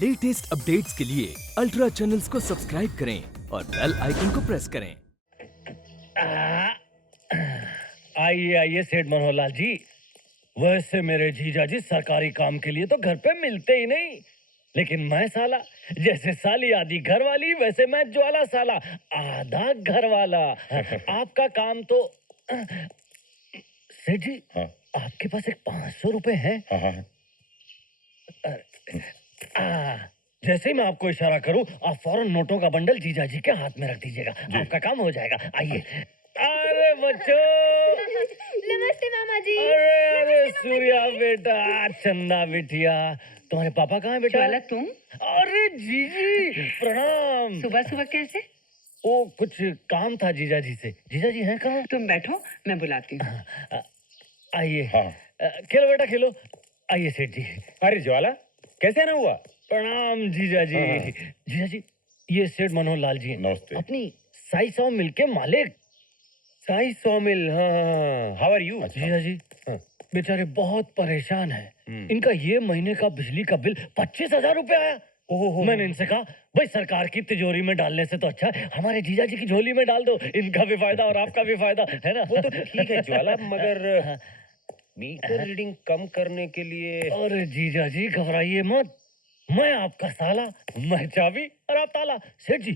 Latest updates के लिए ultra channels को सब्सक्राइब करें और बेल आइकन को प्रेस करें। आइए आइए सेठ मनोहर लाल जी। वैसे मेरे जीजा जी सरकारी काम के लिए तो घर पे मिलते ही नहीं, लेकिन मैं साला, जैसे साली आधी घर वाली वैसे मैं ज्वाला साला आधा घर वाला। आपका काम तो सेठ जी, हाँ। आपके पास एक 500 रुपए है? हाँ हाँ। जैसे ही मैं आपको इशारा करूं, आप फौरन नोटों का बंडल जीजा जी के हाथ में रख दीजिएगा, आपका काम हो जाएगा। आइए। अरे बच्चों, नमस्ते मामा जी। अरे सूर्या बेटा, चंदा बिटिया, तुम्हारे पापा कहाँ है बेटा? ज्वाला तुम? अरे जीजी प्रणाम। सुबह सुबह कैसे? वो कुछ काम था जीजा जी से। जीजा जी हैं कहाँ? तुम बैठो, मैं बुलाती हूँ। आइए। हाँ। खेलो बेटा खेलो। आइए सेठ जी। अरे ज्वाला, कैसे आना हुआ? प्रणाम जीजा जी। हाँ। जीजा जी, ये सेठ मनोहर लाल जी हैं। नमस्ते। अपनी साई सौ मिल के मालिक। साई सॉमिल, हाँ। How are you? जीजा जी, हाँ। बेचारे बहुत परेशान हैं। हम्म। इनका ये महीने का बिजली का बिल 25,000 रुपए आया। ओहो। मैंने इनसे कहा, भाई सरकार की तिजोरी में डालने से तो अच्छा है हमारे जीजा जी की झोली में डाल दो, इनका भी फायदा और आपका भी फायदा है ना। वो तो ठीक है ज्वाला, मगर हाँ। मीटर रीडिंग कम करने के लिए। अरे जीजा जी घबराइए मत, मैं आपका साला, मैं चाबी और आप ताला। सेठ जी।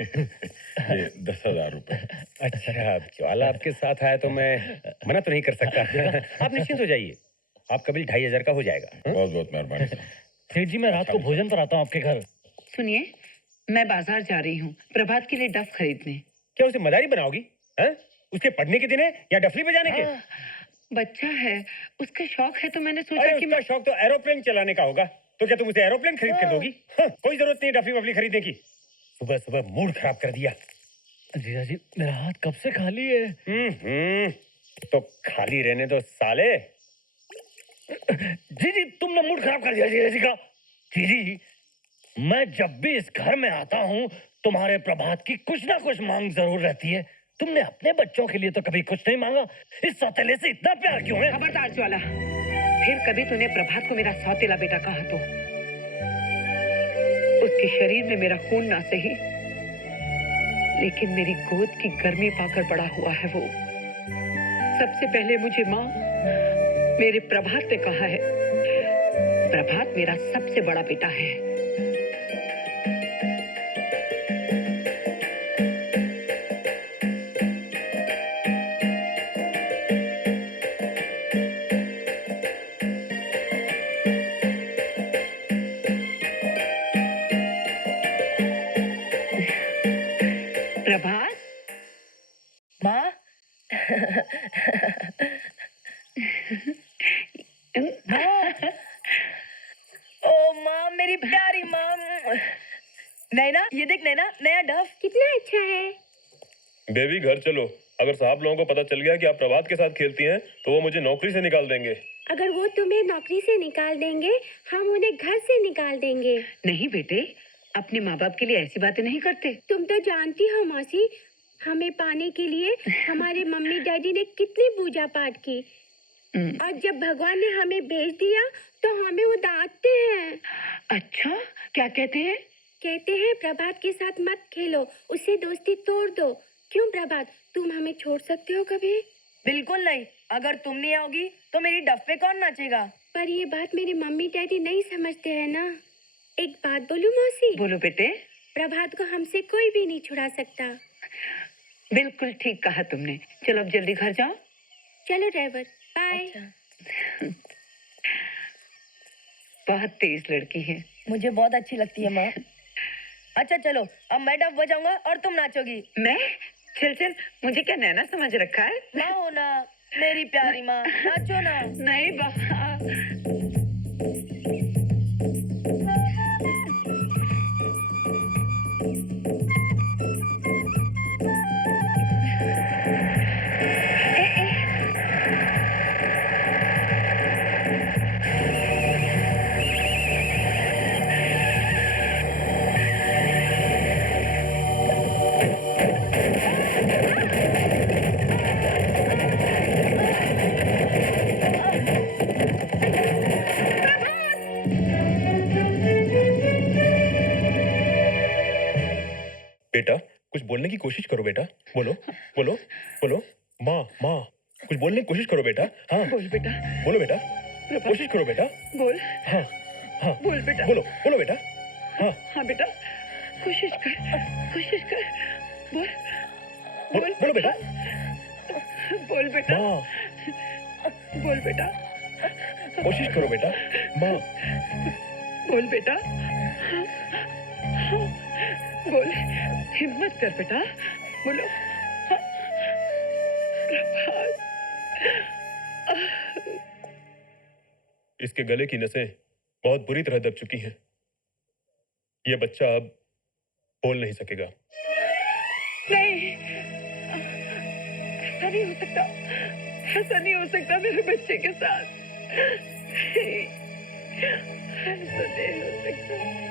ये 10,000 रुपए। अच्छा, ज्वाला आपके साथ आया तो मैं मना तो नहीं कर सकता। आप निश्चिंत हो जाइए, आपका बिल 2,500 का हो जाएगा। बहुत बहुत मेहरबानी। सेठ जी, मैं रात को भोजन पर आता हूँ आपके घर। सुनिए, मैं बाजार जा रही हूँ प्रभात के लिए डफ खरीदने। क्या उसे मदारी बनाओगी? हैं? उसके पढ़ने के दिन है या डफली बजाने के? बच्चा है, उसका शौक है, तो मैंने सोचा अरे कि उसका शौक तो एरोप्लेन चलाने का होगा, तो क्या तुम उसे एरोप्लेन खरीद कर दोगी? कोई जरूरत नहीं डफली वफली खरीदने की। सुबह सुबह मूड खराब कर दिया। जीजा जी, मेरा हाथ कब से खाली है। तो खाली रहने दो साले। जी जी, तुमने मूड खराब कर दिया जीजा जी का। जी जी, मैं जब भी इस घर में आता हूँ तुम्हारे प्रभात की कुछ ना कुछ मांग जरूर रहती है। तुमने अपने बच्चों के लिए तो कभी कुछ नहीं मांगा, इस सौतेले से इतना प्यार क्यों है? खबरदार ज्वाला, फिर कभी तूने प्रभात को मेरा सौतेला बेटा कहा तो उसके शरीर में मेरा खून ना सही, लेकिन मेरी गोद की गर्मी पाकर बड़ा हुआ है वो। सबसे पहले मुझे माँ मेरे प्रभात ने कहा है, प्रभात मेरा सबसे बड़ा बेटा है। प्रभात, माँ। ओ माँ, मेरी प्यारी माँ। नैना, ये देख नैना, नया डफ कितना अच्छा है। बेबी घर चलो, अगर साहब लोगों को पता चल गया कि आप प्रभात के साथ खेलती हैं तो वो मुझे नौकरी से निकाल देंगे। अगर वो तुम्हें नौकरी से निकाल देंगे, हम उन्हें घर से निकाल देंगे। नहीं बेटे, अपने माँ बाप के लिए ऐसी बातें नहीं करते। तुम तो जानती हो मौसी, हमें पाने के लिए हमारे मम्मी डैडी ने कितनी पूजा पाठ की, और जब भगवान ने हमें भेज दिया तो हमें वो डांटते हैं। अच्छा, क्या कहते हैं? कहते हैं प्रभात के साथ मत खेलो, उससे दोस्ती तोड़ दो। क्यों प्रभात, तुम हमें छोड़ सकते हो कभी? बिल्कुल नहीं, अगर तुम नहीं आओगी तो मेरी डफ पे कौन नाचेगा? पर ये बात मेरे मम्मी डैडी नहीं समझते हैं ना। एक बात बोलूं मौसी? बोलो बेटे। प्रभात को हमसे कोई भी नहीं छुड़ा सकता। बिल्कुल ठीक कहा तुमने। चलो अब जल्दी घर जाओ। चलो ड्राइवर, बाय। बहुत तेज लड़की है। मुझे बहुत अच्छी लगती है माँ। अच्छा चलो, अब मैं डफ बजाऊंगा और तुम नाचोगी। मैं? चल चल, मुझे क्या नैना समझ रखा है? माँ हो ना, मेरी प्यारी माँ, नाचो ना। नहीं बाबा। बेटा कुछ बोलने की कोशिश करो बेटा, बोलो बोलो बोलो। माँ माँ कुछ बोलने की कोशिश करो बेटा। हाँ बोल बेटा, बोलो बेटा, प्रभा, कोशिश करो बेटा। बोल, हाँ हाँ बोल बेटा, बोलो बोलो बेटा। हाँ हाँ बेटा, कोशिश कर, बोल, बोलो बेटा। बोल बेटा, माँ बोल बेटा, कोशिश करो बेटा। माँ बोल बेटा, बोल, हिम्मत कर बेटा, बोलो। प्रभात, इसके गले की नसें बहुत बुरी तरह दब चुकी हैं। ये बच्चा अब बोल नहीं सकेगा। नहीं, ऐसा नहीं हो सकता, ऐसा नहीं हो सकता मेरे बच्चे के साथ। ऐसा नहीं हो सकता।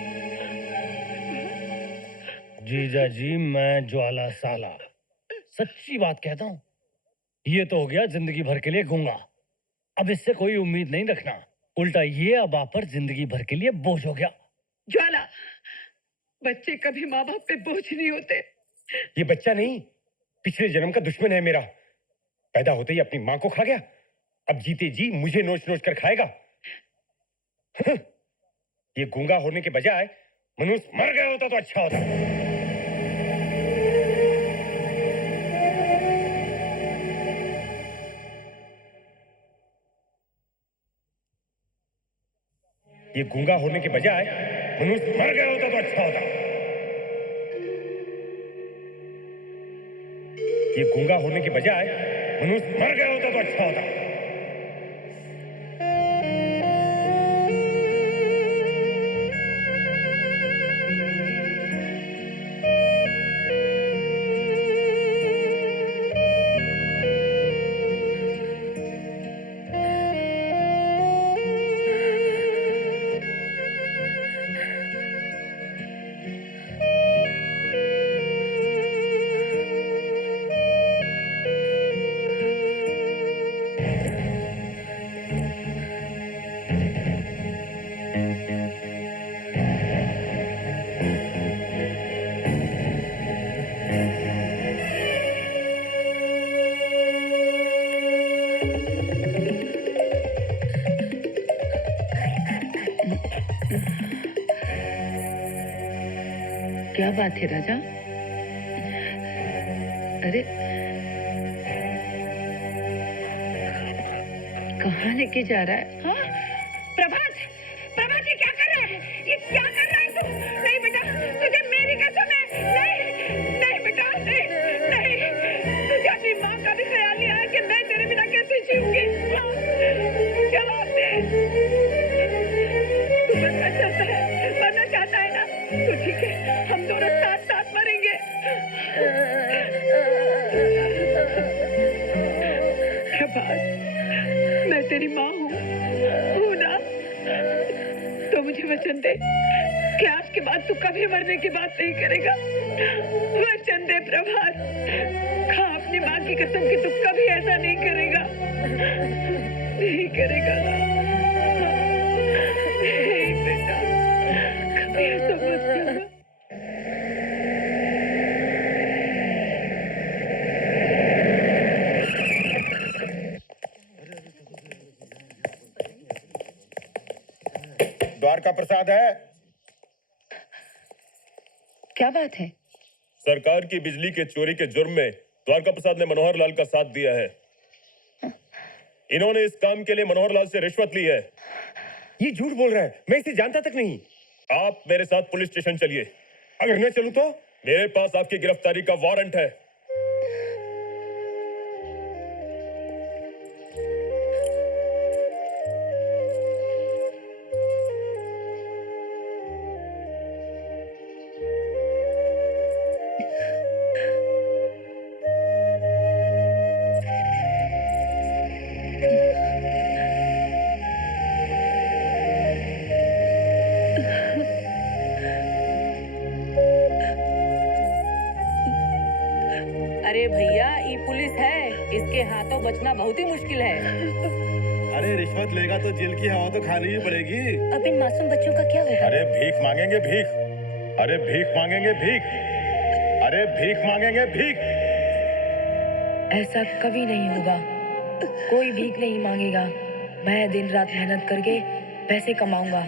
जीजा जी, मैं ज्वाला साला सच्ची बात कहता हूँ, ये तो हो गया जिंदगी भर के लिए गूंगा। अब इससे कोई उम्मीद नहीं रखना, उल्टा ये अब आप पर जिंदगी भर के लिए बोझ हो गया। ज्वाला, बच्चे कभी माँ बाप पे बोझ नहीं होते। ये बच्चा नहीं, पिछले जन्म का दुश्मन है मेरा। पैदा होते ही अपनी माँ को खा गया, अब जीते जी मुझे नोच नोच कर खाएगा। ये गूंगा होने के बजाय मनुष्य मर गया होता तो अच्छा होता। ये गूंगा होने के बजाय मनुष्य मर गया होता तो अच्छा होता। ये गूंगा होने के बजाय मनुष्य मर गया होता तो अच्छा होता। क्या बात है राजा? अरे कहाँ लेके जा रहा है? हाँ? प्रभात, प्रभात ये क्या कर रहा है? ये क्या कर रहा है तू? नहीं बेटा, तुझे मेरी कसम है। नहीं, नहीं बेटा, नहीं, नहीं। तुझे अपनी माँ का भी ख्याल नहीं आया कि मैं तेरे बिना कैसे जीऊंगी? जवाब दे। तू मरना चाहता है, मरना चाहता है ना? तो ठीक है, हम दोनों साथ साथ मरेंगे। प्रभात, मैं तेरी माँ हूँ ना? तो मुझे वचन दे कि आज के बाद तू कभी मरने की बात नहीं करेगा। वचन दे प्रभात, खा अपनी माँ की कसम कि तू कभी ऐसा नहीं करेगा, नहीं करेगा ना? नहीं बेटा, कभी ऐसा मत करना। द्वारका प्रसाद है। क्या बात है? सरकार की बिजली के चोरी के जुर्म में द्वारका प्रसाद ने मनोहर लाल का साथ दिया है। इन्होंने इस काम के लिए मनोहर लाल से रिश्वत ली है। ये झूठ बोल रहा है, मैं इसे जानता तक नहीं। आप मेरे साथ पुलिस स्टेशन चलिए। अगर मैं चलूं तो? मेरे पास आपकी गिरफ्तारी का वारंट है। अरे भैया, ये पुलिस है, इसके हाथों बचना बहुत ही मुश्किल है। अरे रिश्वत लेगा तो जेल की हवा तो खानी ही पड़ेगी। अब इन मासूम बच्चों का क्या होगा? अरे भीख मांगेंगे भीख, अरे भीख मांगेंगे भीख। अरे भीख मांगेंगे भीख। ऐसा कभी नहीं होगा, कोई भीख नहीं मांगेगा। मैं दिन रात मेहनत करके पैसे कमाऊंगा।